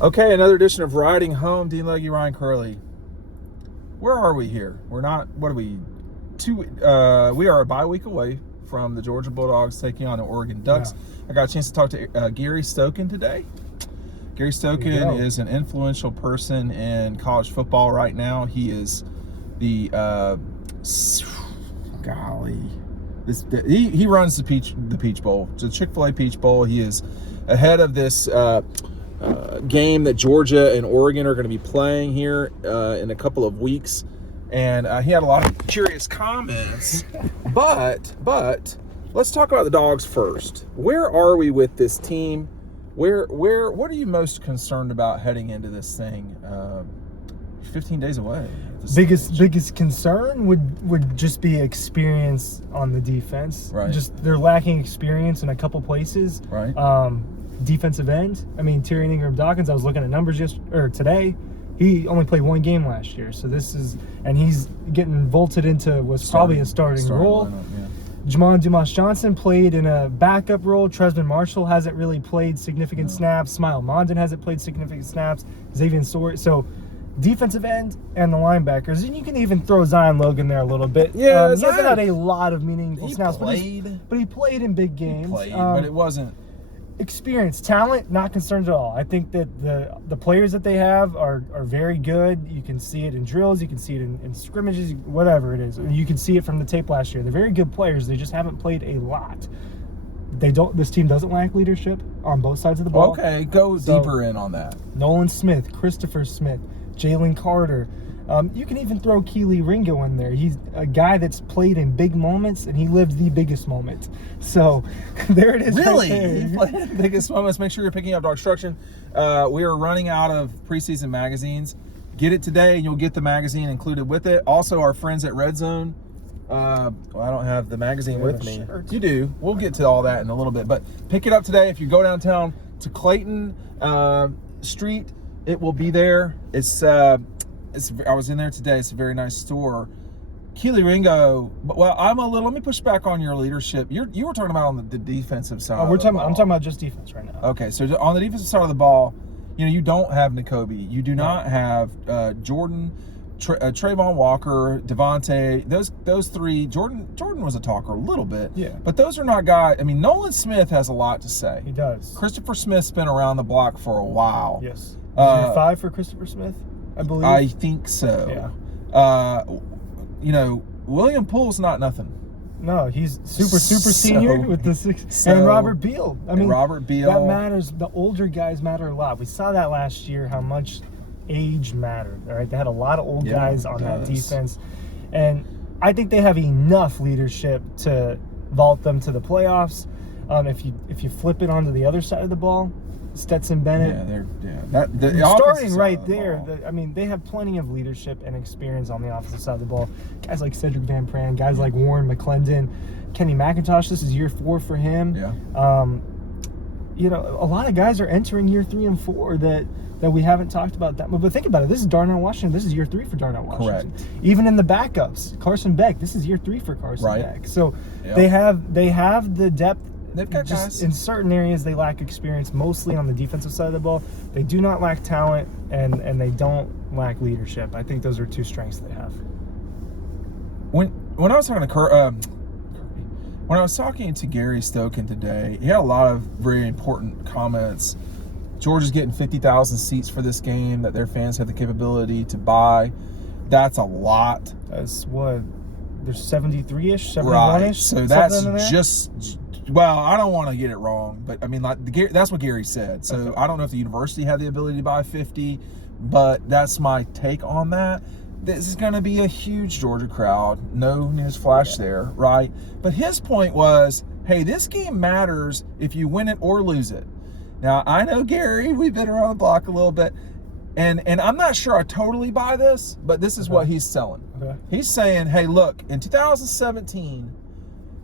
Okay, another edition of Riding Home. Dean Legge, Ryan Curley. Where are we here? We're not, what are we? We are a bye week away from the Georgia Bulldogs taking on the Oregon Ducks. Yeah. I got a chance to talk to Gary Stokan today. Gary Stokan is an influential person in college football right now. He is the, he runs the Peach Bowl. It's a Chick-fil-A Peach Bowl. He is ahead of this game that Georgia and Oregon are going to be playing here in a couple of weeks, and he had a lot of curious comments. but let's talk about the Dogs first. Where are we with this team? What are you most concerned about heading into this thing? 15 days away. Biggest concern would just be experience on the defense. Right. Just they're lacking experience in a couple places. Right. Defensive end. I mean, Tyrion Ingram-Dawkins. I was looking at numbers today. He only played one game last year, so and he's getting vaulted into what's probably a starting role. Lineup, yeah. Jamon Dumas-Johnson played in a backup role. Tresman Marshall hasn't really played significant snaps. Smile Mondon hasn't played significant snaps. Xavier Story. So defensive end and the linebackers, and you can even throw Zion Logan there a little bit. Yeah, he hasn't had a lot of meaningful snaps, but he played in big games. But it wasn't. Experience, talent, not concerned at all. I think that the players that they have are very good. You can see it in drills, you can see it in scrimmages, whatever it is. You can see it from the tape last year. They're very good players. They just haven't played a lot. This team doesn't lack leadership on both sides of the ball. Okay, go deeper in on that. Nolan Smith, Christopher Smith, Jalen Carter. You can even throw Keely Ringo in there. He's a guy that's played in big moments, and he lived the biggest moment. So there it is. Really? Right there. He played in the biggest moments. Make sure you're picking up DAWGSTRUCTION. We are running out of preseason magazines. Get it today, and you'll get the magazine included with it. Also, our friends at Red Zone. I don't have the magazine with me. You do. We'll get to all that in a little bit. But pick it up today. If you go downtown to Clayton Street, it will be there. I was in there today. It's a very nice store. Keely Ringo. Let me push back on your leadership. You were talking about on the defensive side. I'm talking about just defense right now. Okay, so on the defensive side of the ball, you don't have Nakobe. You do not have Jordan, Trayvon Walker, Devontae. Those three. Jordan was a talker a little bit. Yeah. But those are not guys. I mean, Nolan Smith has a lot to say. He does. Christopher Smith's been around the block for a while. Yes. Year 5 for Christopher Smith, I believe. I think so. Yeah. William Poole's not nothing. No, he's super senior with the 6. And Robert Beal. Robert Beal. That matters. The older guys matter a lot. We saw that last year, how much age mattered. All right, they had a lot of old guys on that defense, and I think they have enough leadership to vault them to the playoffs. If you flip it onto the other side of the ball, Stetson Bennett. Starting right there. They have plenty of leadership and experience on the offensive side of the ball. Guys like Cedric Van Pran, guys like Warren McClendon, Kenny McIntosh. This is year 4 for him. Yeah. A lot of guys are entering year 3 and 4 that we haven't talked about that much. But think about it. This is Darnell Washington. This is year 3 for Darnell Washington. Correct. Even in the backups, Carson Beck. This is year 3 for Carson Beck. So they have the depth. They've got guys. In certain areas, they lack experience, mostly on the defensive side of the ball. They do not lack talent, and they don't lack leadership. I think those are 2 strengths they have. When I was talking to when I was talking to Gary Stokan today, he had a lot of very important comments. Georgia's getting 50,000 seats for this game that their fans have the capability to buy. That's a lot. That's what? There's 73-ish, 71-ish? Right. So that's just... Well, I don't want to get it wrong, but that's what Gary said. So I don't know if the university had the ability to buy 50, but that's my take on that. This is going to be a huge Georgia crowd. No news flash there, right? But his point was, hey, this game matters if you win it or lose it. Now, I know Gary, we've been around the block a little bit, and I'm not sure I totally buy this, but this is what he's selling. Okay. He's saying, hey, look, in 2017,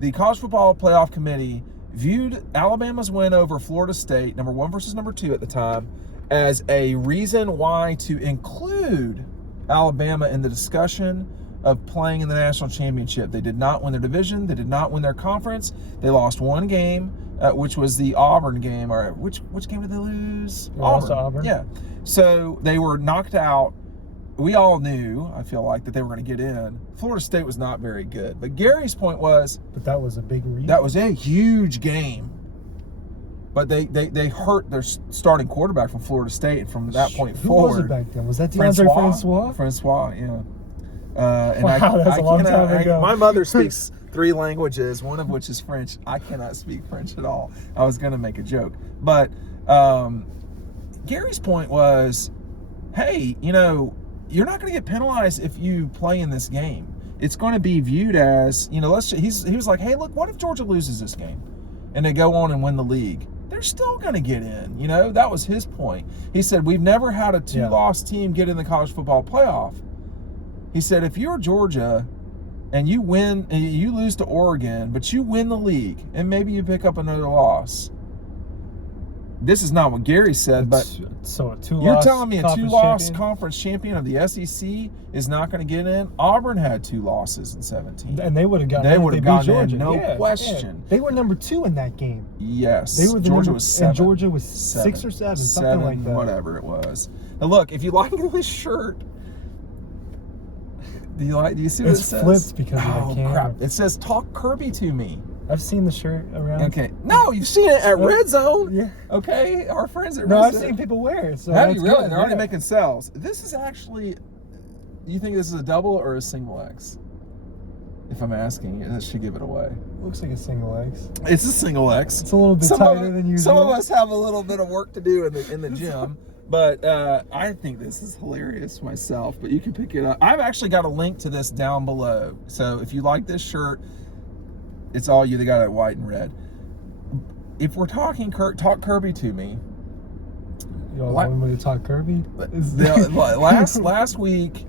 the College Football Playoff Committee viewed Alabama's win over Florida State, number 1 versus number 2 at the time, as a reason why to include Alabama in the discussion of playing in the national championship. They did not win their division. They did not win their conference. They lost 1 game which was the Auburn game. Or which game did they lose? They lost to Auburn. Yeah. So they were knocked out. We all knew, I feel like, that they were going to get in. Florida State was not very good. But Gary's point was... But that was a big reason. That was a huge game. But they hurt their starting quarterback from Florida State, and from that point forward... Who was it back then? Was that DeAndre Francois? Francois, yeah. And wow, that's a long time ago. My mother speaks 3 languages, one of which is French. I cannot speak French at all. I was going to make a joke. But Gary's point was, hey, you know, you're not going to get penalized if you play in this game. It's going to be viewed as, you know, he was like, hey, look, what if Georgia loses this game and they go on and win the league? They're still going to get in, you know? That was his point. He said, we've never had a 2-loss team get in the college football playoff. He said, if you're Georgia and you win, and you lose to Oregon, but you win the league and maybe you pick up another loss. This is not what Gary said, but so a 2-loss you're telling me a 2-loss conference champion of the SEC is not going to get in? Auburn had 2 losses in 17. And they would have gotten in. They would have gotten in, no question. Yeah. They were number 2 in that game. Yes. They were Georgia was 7. And Georgia was 6 or 7, something like that. Whatever it was. Now look, if you like this shirt, do you see what it says? It's flipped because of the camera. Crap. It says, talk Kirby to me. I've seen the shirt around. Okay. No, you've seen it at Red Zone. Yeah. Okay. Our friends at Red Zone. No, I've Zone. seen people wear it. So have you really? They're already making sales. This is actually, you think this is a double or a single X? If I'm asking, it should give it away. Looks like a single X. It's a single X. It's a little bit tighter than usual. Some of us have a little bit of work to do in the gym. But I think this is hilarious myself. But you can pick it up. I've actually got a link to this down below. So if you like this shirt, it's all you. They got it white and red. If we're talking, talk Kirby to me. Y'all want me to talk Kirby? Last week,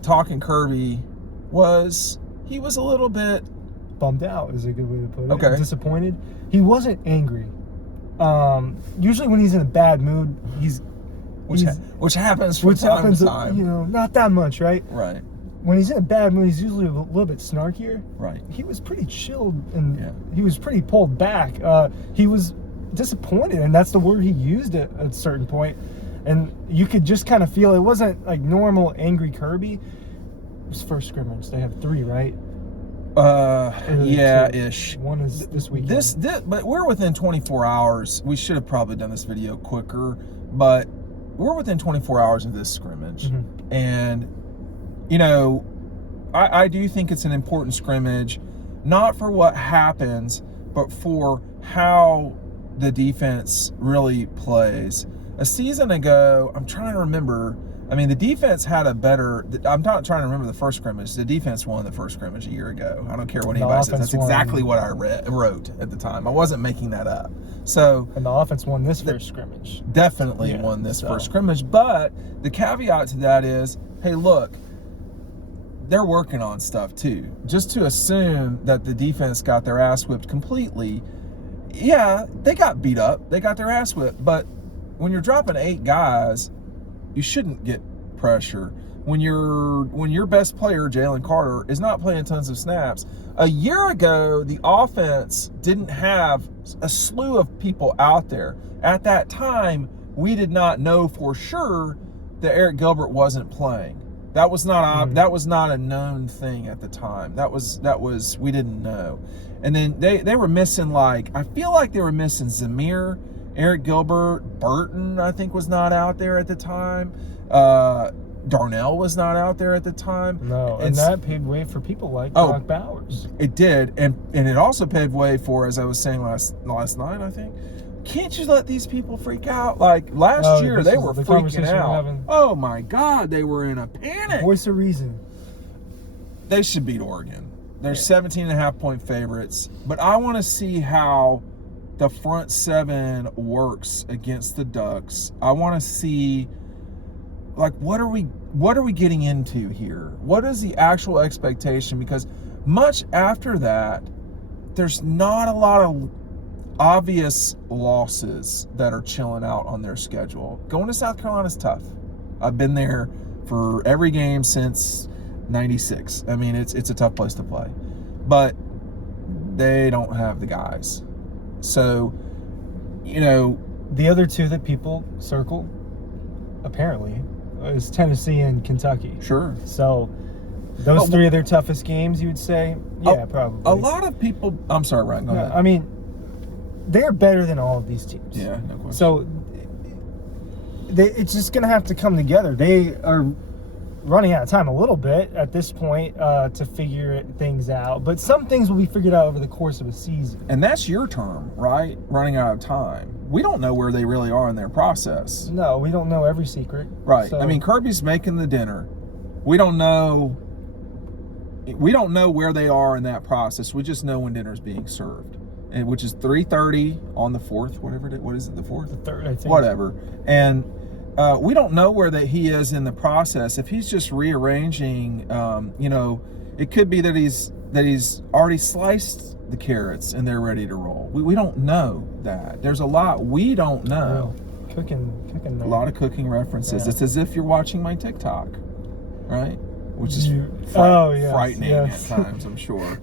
talking Kirby he was a little bit bummed out. Is a good way to put it. Okay. Disappointed. He wasn't angry. Usually when he's in a bad mood, which happens from time to time. You know, not that much, right? Right. When he's in a bad mood, he's usually a little bit snarkier. Right. He was pretty chilled and he was pretty pulled back. He was disappointed, and that's the word he used at a certain point. And you could just kind of feel it wasn't like normal angry Kirby. It was first scrimmage. They have 3, right? Yeah, ish. One is this weekend. But we're within 24 hours. We should have probably done this video quicker, but we're within 24 hours of this scrimmage. Mm-hmm. And, you know, I do think it's an important scrimmage, not for what happens, but for how the defense really plays. A season ago, I'm trying to remember, I mean, the defense had a better, I'm not trying to remember the first scrimmage. The defense won the first scrimmage a year ago. I don't care what anybody says. That's exactly what I wrote at the time. I wasn't making that up. So, and the offense won this first scrimmage. Definitely won this first scrimmage. But the caveat to that is, hey, look, they're working on stuff too. Just to assume that the defense got their ass whipped completely, yeah, they got beat up. They got their ass whipped. But when you're dropping 8 guys, you shouldn't get pressure. When your best player, Jalen Carter, is not playing tons of snaps. A year ago, the offense didn't have a slew of people out there. At that time, we did not know for sure that Eric Gilbert wasn't playing. That was not that was not a known thing at the time. That was we didn't know. And then they were missing, like, I feel like they were missing Zamir, Eric Gilbert, Burton, I think, was not out there at the time. Darnell was not out there at the time. No, and that paved way for people like Brock Bowers. It did, and it also paved way for, as I was saying last night, I think, can't you let these people freak out? Like last year, they were freaking out. Oh my God, they were in a panic. Voice of reason. They should beat Oregon. They're 17.5-point favorites, but I want to see how the front 7 works against the Ducks. I want to see, like, what are we getting into here? What is the actual expectation? Because much after that, there's not a lot of obvious losses that are chilling out on their schedule. Going to South Carolina is tough. I've been there for every game since '96. I mean, it's a tough place to play, but they don't have the guys. So, you know, the other two that people circle, apparently, is Tennessee and Kentucky. Sure. So those three are their toughest games, you would say? Yeah, probably. A lot of people... I'm sorry, Ryan, go ahead. I mean, they're better than all of these teams. Yeah, no question. So it's just going to have to come together. They are running out of time a little bit at this point to figure things out. But some things will be figured out over the course of a season. And that's your term, right? Running out of time. We don't know where they really are in their process. No, we don't know every secret. Right. So. I mean, Kirby's making the dinner. We don't know where they are in that process. We just know when dinner's being served, which is 3:30 on the 4th, whatever it is. What is it, the 4th? The 3rd, I think. Whatever. And we don't know where that he is in the process. If he's just rearranging, you know, it could be that he's already sliced the carrots and they're ready to roll. We don't know that. There's a lot we don't know. Real cooking. A lot of cooking references. Yeah. It's as if you're watching my TikTok, right? Which is frightening at times, I'm sure.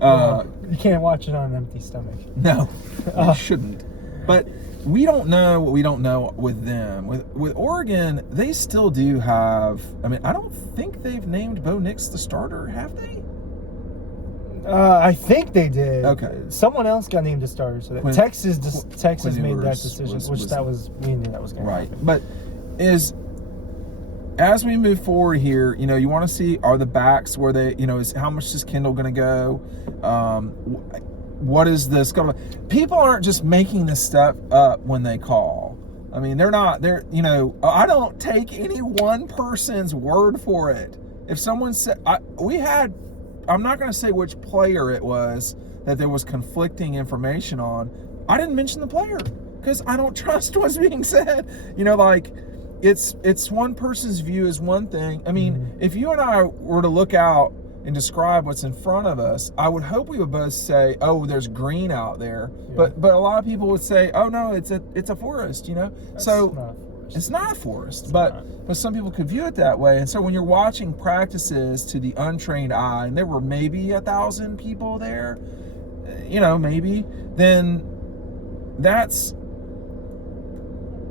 You can't watch it on an empty stomach. No, you shouldn't. But we don't know what we don't know with them. With Oregon, they still do have... I mean, I don't think they've named Bo Nix the starter, have they? I think they did. Okay. Someone else got named a starter. So that Texas made that decision, we knew that was going to happen. Right. But as we move forward here, you know, you want to see, are the backs where they, you know, how much is Kendall going to go? What is this going to... People aren't just making this stuff up when they call. I mean, they're, you know, I don't take any one person's word for it. If someone said, I'm not going to say which player it was that there was conflicting information on. I didn't mention the player because I don't trust what's being said. You know, like, it's one person's view is one thing. I mean, if you and I were to look out and describe what's in front of us, I would hope we would both say, oh, there's green out there. Yeah. But a lot of people would say, oh, no, it's a forest, you know? It's not a forest, but some people could view it that way. And so when you're watching practices to the untrained eye, and there were maybe 1,000 people there, you know, maybe, then that's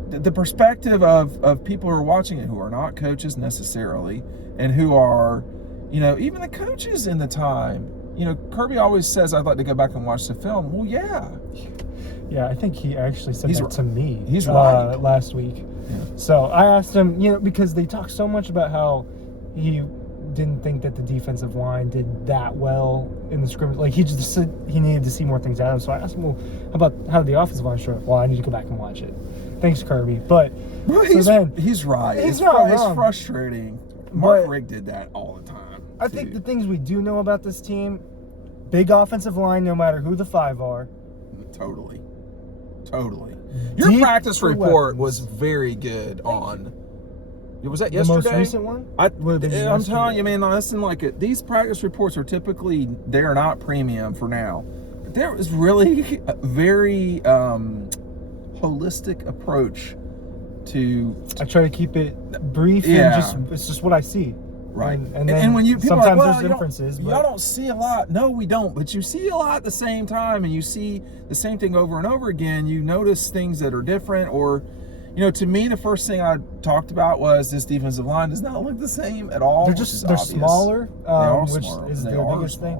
the perspective of people who are watching it, who are not coaches necessarily, and who are, you know, even the coaches in the time. You know, Kirby always says, I'd like to go back and watch the film. Well, yeah. Yeah, I think he actually said that to me. He's right. Last week. Yeah. So I asked him, you know, because they talk so much about how he didn't think that the defensive line did that well in the scrimmage. Like, he just said he needed to see more things out of him. So I asked him, well, how did the offensive line show up? Well, I need to go back and watch it. Thanks, Kirby. But he's right. He's not wrong. It's frustrating. Mark Rick did that all the time. I think the things we do know about this team, big offensive line, no matter who the 5 are. Totally. Your Deep practice report was very good on... Was that yesterday? The most recent one? I'm telling you, man, listen, like, these practice reports are typically, they are not premium for now. But there was really a very holistic approach to... I try to keep it brief and it's just what I see. Right. And then when you sometimes there's differences. Y'all don't see a lot. No, we don't. But you see a lot at the same time, and you see the same thing over and over again. You notice things that are different, or, you know, to me, the first thing I talked about was this defensive line does not look the same at all. They're smaller, which is the biggest thing.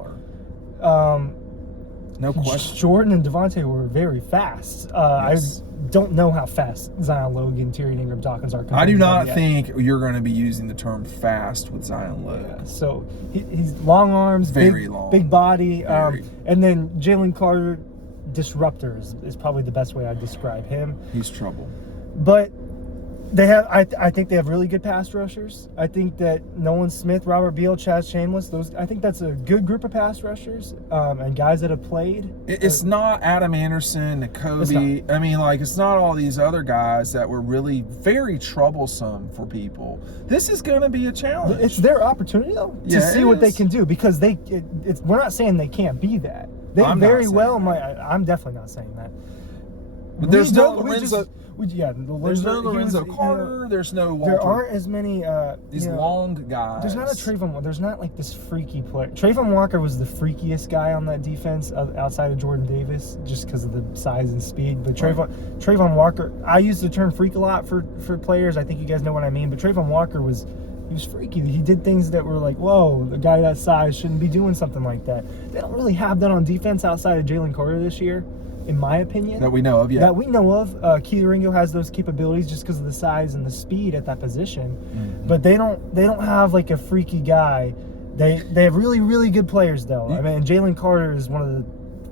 No question. Jordan and Devontae were very fast. Yes. I don't know how fast Zion Logan, Tyrion Ingram, Dawkins are. I do not think you're going to be using the term fast with Zion Logan. Yeah, so he's long arms, big body. And then Jalen Carter, disruptor is probably the best way I'd describe him. He's trouble. But they have, I think they have really good pass rushers. I think that Nolan Smith, Robert Beal, Chaz Shameless, I think that's a good group of pass rushers and guys that have played. It's not Adam Anderson, Kobe. I mean, like, it's not all these other guys that were really very troublesome for people. This is going to be a challenge. It's their opportunity, though, to see what they can do, because we're not saying they can't be that. They very well might. I'm definitely not saying that. But there's no Lorenzo. Yeah, There's no Lorenzo Carter. There's no Walter. There aren't as many these long guys. There's not a Trayvon. There's not like this freaky player. Trayvon Walker was the freakiest guy on that defense outside of Jordan Davis, just because of the size and speed. But Trayvon Walker, I use the term freak a lot for players. I think you guys know what I mean. But Trayvon Walker was freaky. He did things that were like, whoa, the guy that size shouldn't be doing something like that. They don't really have that on defense outside of Jalen Carter this year, in my opinion. That we know of, yeah. That we know of. Keely Ringo has those capabilities just because of the size and the speed at that position. Mm-hmm. But they don't have like a freaky guy. They have really, really good players though. I mean, Jalen Carter is one of the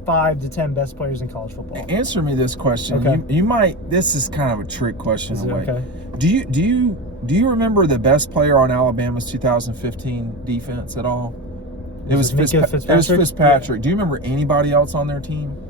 5 to 10 best players in college football. Answer me this question. Okay. You might. This is kind of a trick question. Is it okay? Do you remember the best player on Alabama's 2015 defense at all? It was Fitzpatrick. It was Fitzpatrick. Do you remember anybody else on their team?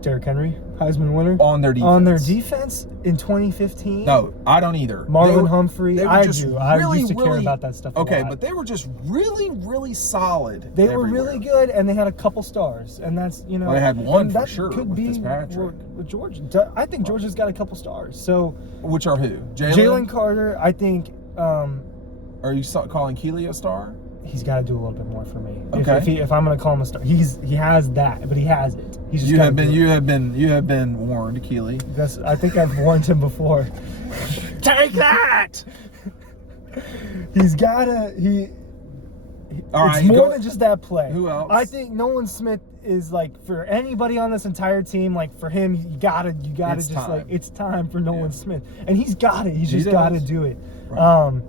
Derrick Henry, Heisman winner. On their defense. On their defense in 2015? No, I don't either. Marlon Humphrey. I used to really care about that stuff a lot. But they were just really, really solid. They were really good, and they had a couple stars, and that's, you know. Well, they had one for sure could with be Fitzpatrick. With Georgia. I think Georgia's got a couple stars. So. Which are who? Jalen Carter, I think. Are you calling Keely a star? He's got to do a little bit more for me. Okay. If I'm going to call him a star, he has that, but he has it. He's just you have been warned, Keely. I think I've warned him before. Take that. He's got to. It's more than just that play. Who else? I think Nolan Smith is like, for anybody on this entire team, like for him, you gotta just time. Like, it's time for Nolan Smith, and he's got it. He's just got to do it. Right.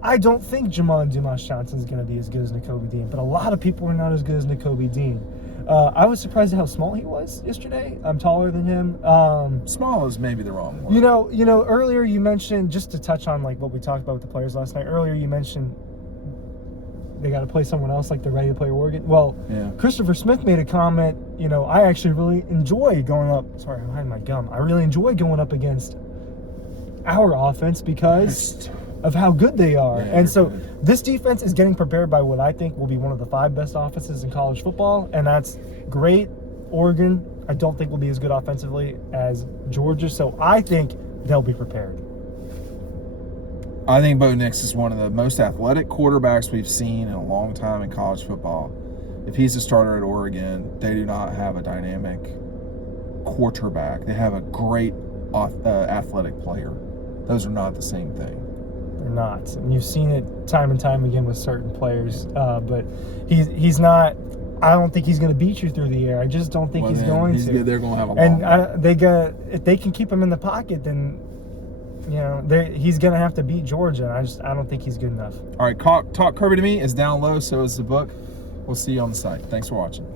I don't think Jamon Dumas Johnson is going to be as good as Nakobe Dean, but a lot of people are not as good as Nakobe Dean. I was surprised at how small he was yesterday. I'm taller than him. Small is maybe the wrong word. You know. Earlier you mentioned, just to touch on like what we talked about with the players last night. Earlier you mentioned they got to play someone else like they're ready to play Oregon. Well, yeah. Christopher Smith made a comment. You know, I actually really enjoy going up. Sorry, I'm hiding my gum. I really enjoy going up against our offense because of how good they are. Yeah, and so this defense is getting prepared by what I think will be one of the 5 best offenses in college football, and that's great. Oregon, I don't think will be as good offensively as Georgia, so I think they'll be prepared. I think Bo Nix is one of the most athletic quarterbacks we've seen in a long time in college football. If he's a starter at Oregon, they do not have a dynamic quarterback. They have a great athletic player. Those are not the same thing. They're not, and you've seen it time and time again with certain players. But he's not. I don't think he's going to beat you through the air. I just don't think he's going to. They're going to have a long. And if they can keep him in the pocket, then he's going to have to beat Georgia. I don't think he's good enough. All right, Talk Kirby to Me is down low. So is the book. We'll see you on the site. Thanks for watching.